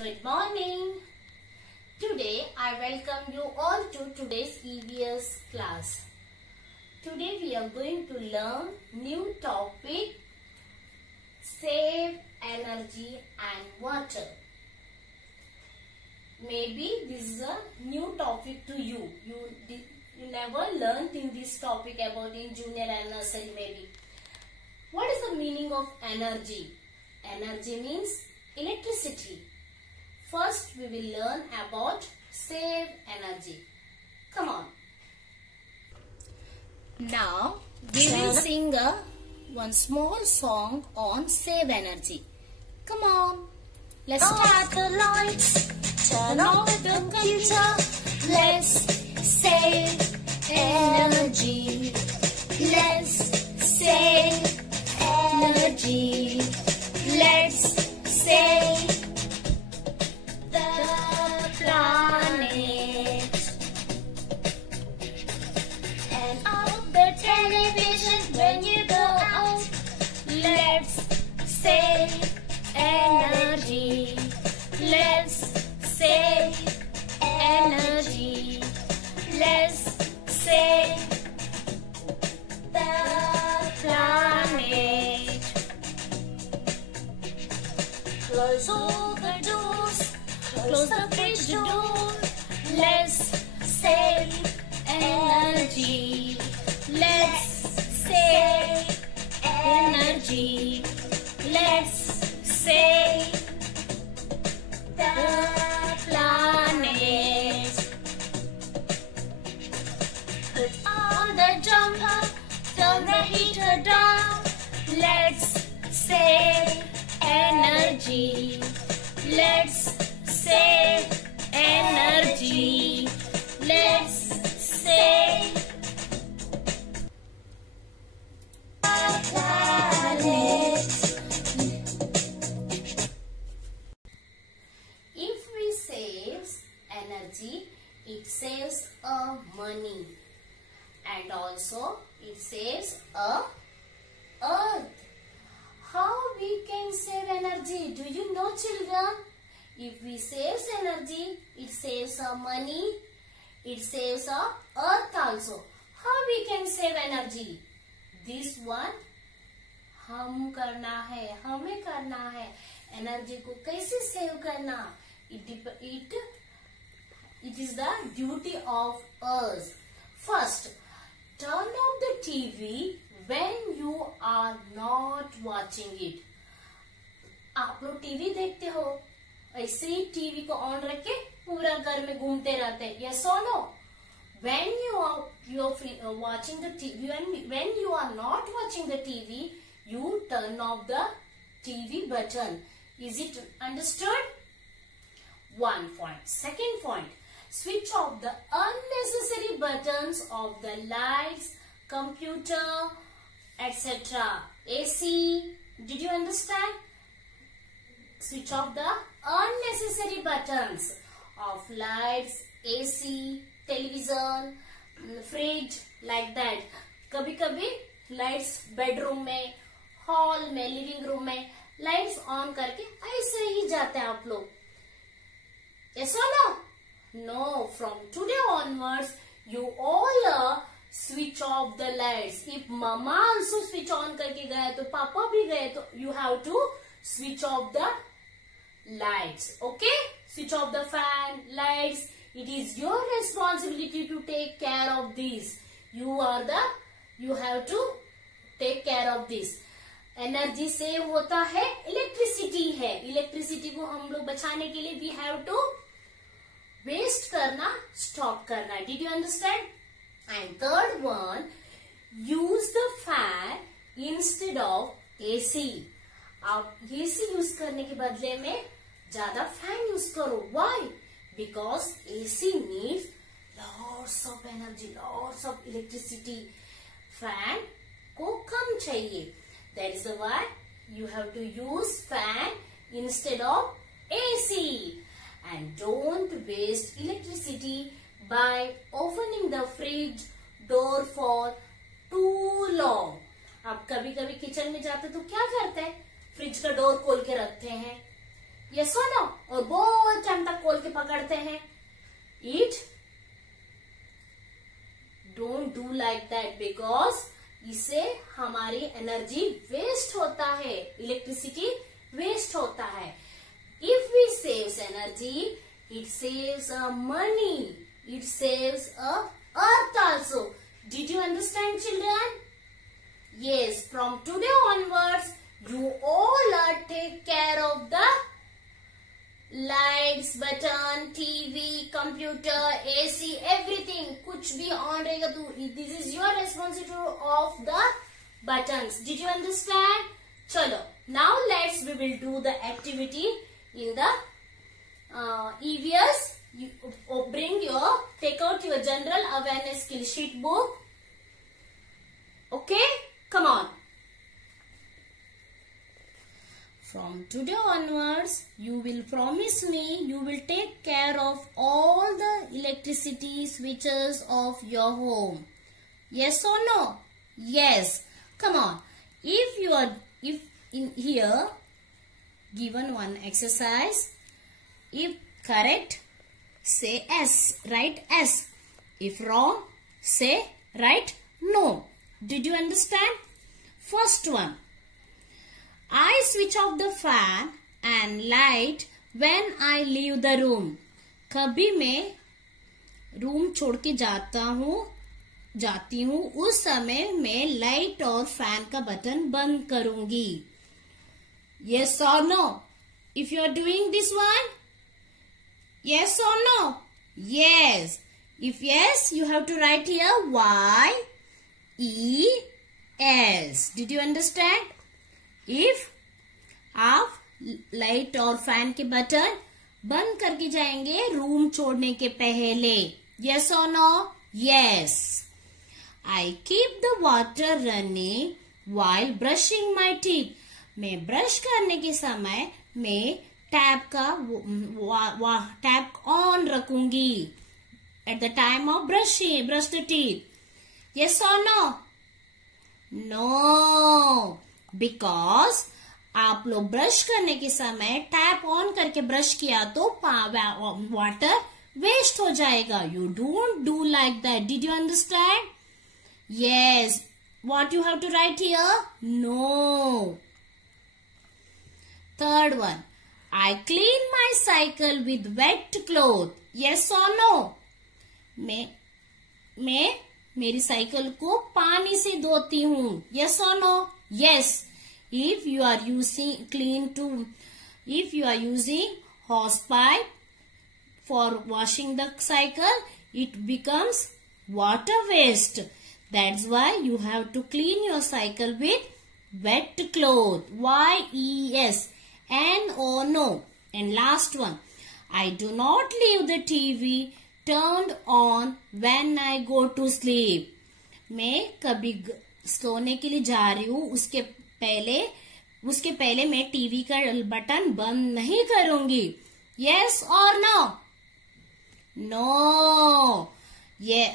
Good morning. Today I welcome you all to today's EVS class. Today we are going to learn new topic, save energy and water. Maybe this is a new topic to you. You never learned in this topic about in junior and nursery maybe. What is the meaning of energy? Energy means electricity. First we will learn about save energy. Come on. Now we will sing one small song on save energy. Come on. Let's start the lights. Turn off the computer. Let's save energy. Let's save energy. Let's save the planet. And out the television when you go out. Let's save energy. Let's save energy. Let's save the planet. Close all the doors. Close the fridge door. Let's save energy. Let's save energy. Let's save the planet. Put on the jumper. Turn the heater down. Let's save energy. Let's save energy. Let's save the planet. If we save energy, it saves money, and also it saves earth. How we can save energy? Do you know, children? If we save energy, it saves money, it saves earth also. How we can save energy? This one हम करना है, हमें करना है. Energy को कैसे save करना? It is the duty of us. First, turn off the TV when you are not watching it. आप लोग टीवी देखते हो, ऐसे ही टीवी को ऑन रख के पूरा घर में घूमते रहते हैं. Yes or no? When you are watching the TV, when you are not watching the TV, you turn off the TV button. Is it understood? One point. Second point. Switch off the unnecessary buttons of the lights, computer, etc. AC. Did you understand? Switch off the unnecessary buttons of lights, AC, television, fridge, like that. कभी कभी lights bedroom में, hall में, living room में lights on करके ऐसे ही जाते हैं आप लोग. Yes or no? No. From today onwards, you all switch off the lights. If mama also switch on करके गए तो पापा भी गए तो you have to switch off the lights. Okay? Switch off the fan, lights. It is your responsibility to take care of this. You have to take care of this. Energy save होता है, electricity है. Electricity को हम लोग बचाने के लिए we have to waste करना स्टॉप करना. Did you understand? And third one, use the fan instead of AC. आप एसी यूज करने के बदले में ज्यादा फैन यूज करो. Why? Because AC needs lots of energy, lots of electricity. Fan को कम चाहिए. That is why you have to use fan instead of AC. And don't waste electricity by opening the fridge door for too long. आप कभी कभी kitchen में जाते तो क्या करते हैं? फ्रिज का डोर खोल के रखते हैं. यस और नो, और बहुत टाइम तक खोल के पकड़ते हैं. Eat. Don't do like that because इससे हमारी एनर्जी वेस्ट होता है, इलेक्ट्रिसिटी वेस्ट होता है. If we saves energy, it saves money, it saves earth also. Did you understand, children? Yes, from today onwards, you all are take care of the lights, button, TV, computer, AC, everything. कुछ भी on रहेगा तो this is your responsibility of the buttons. Did you understand? चलो, now let's we will do the activity in the EVS. Take out your general awareness skill sheet book. Okay, come on. From today onwards, you will promise me you will take care of all the electricity switches of your home. Yes or no? Yes. Come on. If in here given one exercise, if correct, say S. Write S. If wrong, say write no. Did you understand? First one. I switch off the fan and light when I leave the room. कभी मैं room छोड़ के जाती हूँ उस समय मैं light और फैन का बटन बंद करूंगी. Yes or no? If you are doing this one, yes or no? Yes. If yes, you have to write here Y E S. Did you understand? If आप लाइट और fan के button बंद करके जाएंगे room छोड़ने के पहले. Yes or no? Yes. I keep the water running while brushing my teeth. मैं ब्रश करने के समय मैं टैप ऑन रखूंगी. At the time of brush the teeth. Yes or no? No. Because आप लोग ब्रश करने के समय टैप ऑन करके ब्रश किया तो वाटर वेस्ट हो जाएगा. You don't do like that. Did you understand? Yes. What you have to write here? No. Third one. I clean my cycle with wet cloth. Yes or no? मैं मेरी cycle को पानी से धोती हूँ. Yes or no? Yes. If you are using hose pipe for washing the cycle, it becomes water waste. That's why you have to clean your cycle with wet cloth. Y-E-S. N-O, no. And last one. I do not leave the TV turned on when I go to sleep. मैं कभी सोने के लिए जा रही हूँ उसके पहले मैं टीवी का बटन बंद नहीं करूंगी. Yes or no? No. Yeah,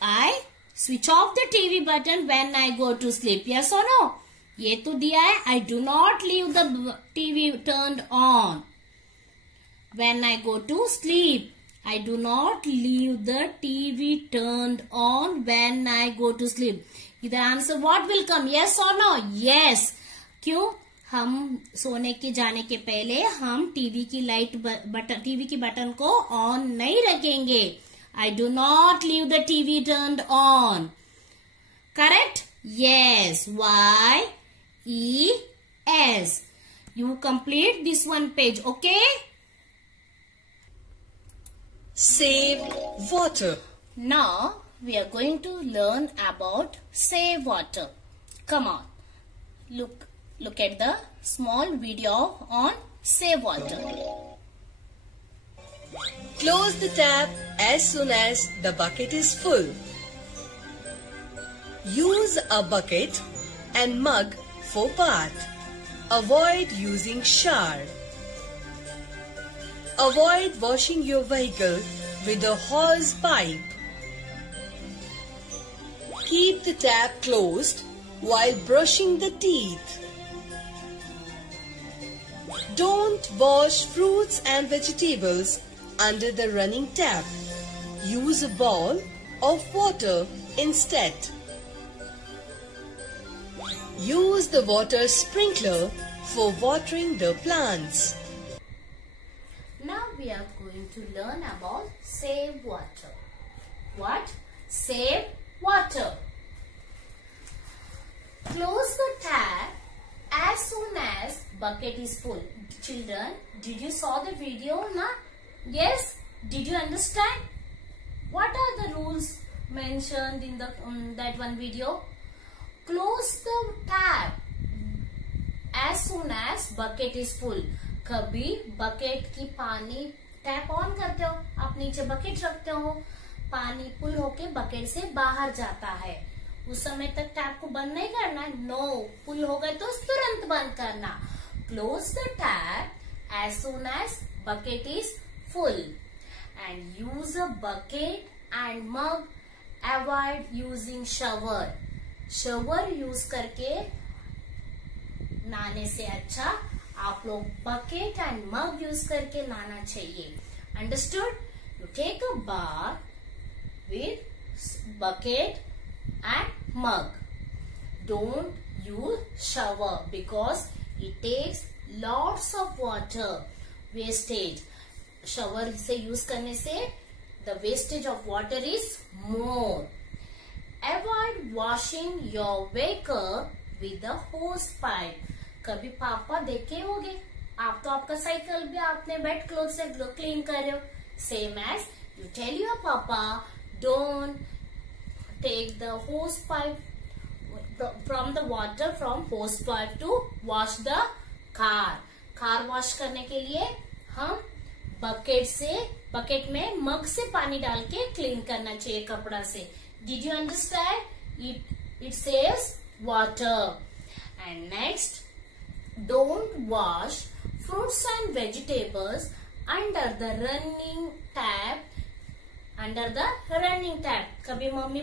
I switch off the TV button when I go to sleep. Yes or no? ये तो दिया है. I do not leave the TV turned on when I go to sleep. I do not leave the TV turned on when I go to sleep. The answer what will come? Yes or no? Yes. क्यों? हम सोने के जाने के पहले हम TV की button को ऑन नहीं रखेंगे. I do not leave the TV turned on. Correct? Yes. Y E S. You complete this one page. Okay? Save water. Now we are going to learn about save water. Come on. Look at the small video on save water. Close the tap as soon as the bucket is full. Use a bucket and mug for bath. Avoid using shower. Avoid washing your vehicle with a hose pipe. Keep the tap closed while brushing the teeth. Don't wash fruits and vegetables under the running tap. Use a bowl of water instead. Use the water sprinkler for watering the plants. Now we are going to learn about save water. What? Save water. Close the tap as soon as bucket is full. Children, did you saw the video, na? Yes? Did you understand? What are the rules mentioned in the that one video? Close the tap as soon as bucket is full. कभी bucket की पानी tap on करते हो, आप नीचे bucket रखते हो, पानी फुल होके बकेट से बाहर जाता है, उस समय तक टैप को बंद नहीं करना है. नो, फुल हो गए तो तुरंत बंद करना. Close the tap as soon as bucket is full and use a bucket and mug. Avoid using shower. Shower use करके नहाने से अच्छा आप लोग बकेट एंड मग यूज करके नहाना चाहिए. Understood? You take a bath with bucket and mug. Don't use shower because it takes lots of water. Wastage. Shower से use करने से the wastage of water is more. Avoid washing your vehicle with the hose pipe. कभी पापा देखे होंगे, आप तो आपका साइकिल भी आपने वेट क्लोथ से क्लीन कर रहे हो. Same as you tell your papa, don't take the hose pipe from the water from hose pipe to wash the car. Car wash करने के लिए हम बकेट में मग से पानी डाल के क्लीन करना चाहिए कपड़ा से. Did you understand? It saves water. And next, don't wash fruits and vegetables under the running tap. Under the running tap. कभी mummy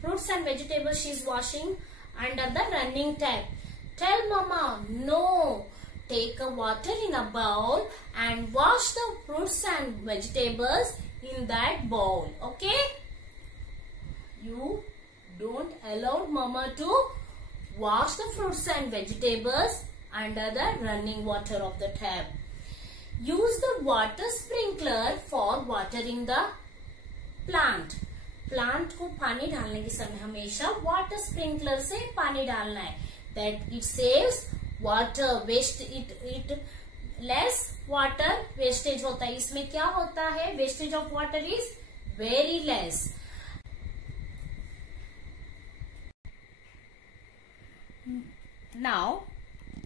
fruits and vegetables she is washing under the running tap. Tell mama, no. Take a water in a bowl and wash the fruits and vegetables in that bowl. Okay? You don't allow mama to wash the fruits and vegetables under the running water of the tap. Use the water sprinkler for watering the plant. Plant को पानी डालने के समय हमेशा water sprinkler से पानी डालना है. That it saves water waste. It less water wastage होता है. इसमें क्या होता है? Wastage of water is very less. Now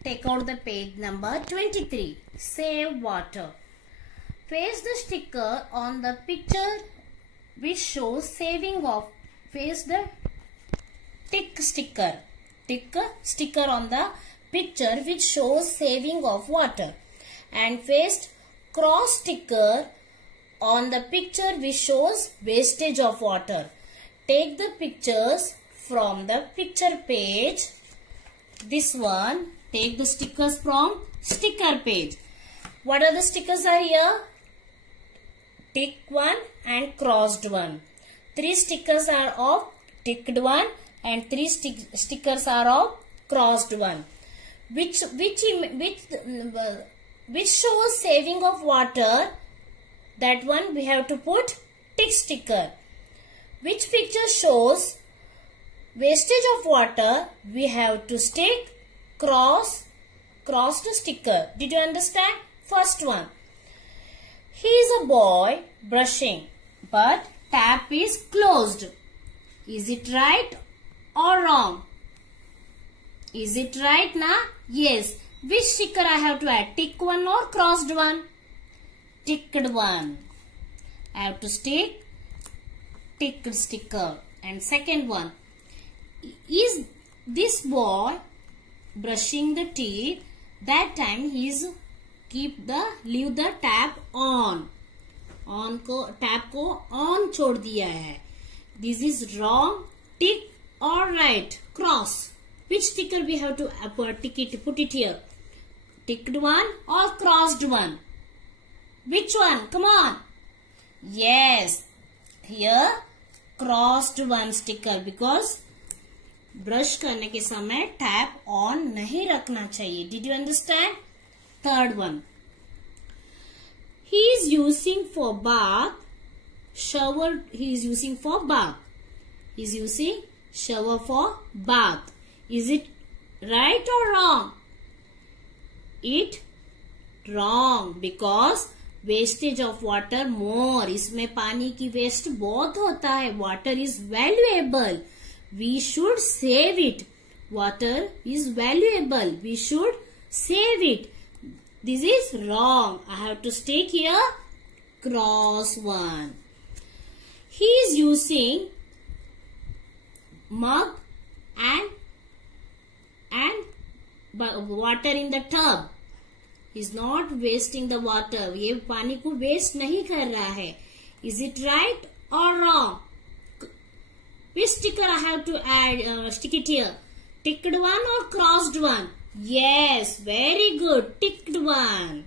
take out the page number 23. Save water. Face the sticker on the picture which shows saving of. Face the tick sticker on the picture which shows saving of water, and face cross sticker on the picture which shows wastage of water. Take the pictures from the picture page. This one, take the stickers from sticker page. What are the stickers are here? Tick one and crossed one. 3 stickers are of ticked one and 3 stickers are of crossed one. Which shows saving of water, that one we have to put tick sticker. Which picture shows wastage of water, we have to stick crossed sticker. Did you understand? First one. He is a boy brushing, but tap is closed. Is it right or wrong? Is it right now? Yes. Which sticker I have to add? Tick one or crossed one? Ticked one. I have to stick ticked sticker. And second one. Is this boy brushing the teeth? That time he is leave the tap on. Tap को on छोड़ दिया है. This is wrong. Tick or right? Cross. Which sticker we have to put it here? Ticked one or crossed one? Which one? Come on. Yes. Here crossed one sticker because brush करने के समय tap on नहीं रखना चाहिए. Did you understand? Third one. He is using for bath. Shower. He is using for bath. He is using shower for bath. Is it right or wrong? It wrong because wastage of water more. इसमें पानी की waste बहुत होता है. Water is valuable. We should save it. Water is valuable. We should save it. This is wrong. I have to stick here cross one. He is using mug and water in the tub. He is not wasting the water. ये पानी को waste नहीं कर रहा है. Is it right or wrong? Which sticker I have to add? Stick it here. Ticked one or crossed one? Yes, very good. Ticked one.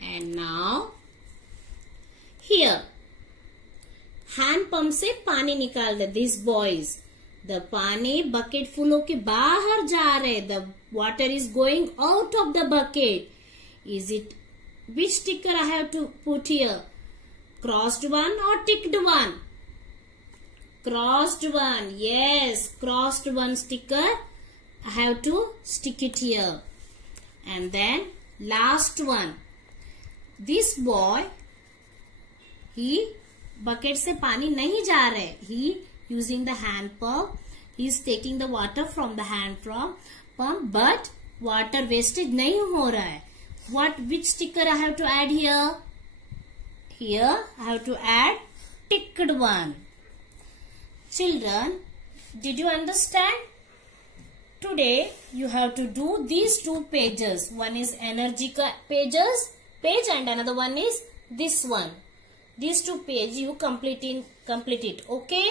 And now here hand pump से पानी निकाल दे. These boys, the पानी bucket full होके बाहर जा रहे. The water is going out of the bucket. Is it which sticker I have to put here? Crossed one or ticked one? Crossed one. Yes, crossed one sticker. I have to stick it here. And then last one. This boy, he bucket से पानी नहीं जा रहे. He using the hand pump. He is taking the water from the hand pump, but water wastage नहीं हो रहा है. Which sticker I have to add here? Here I have to add ticked one. Children, did you understand? Today you have to do these two pages. One is energy page and another one is this one. These two pages you complete it. Okay?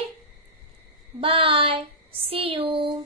Bye. See you.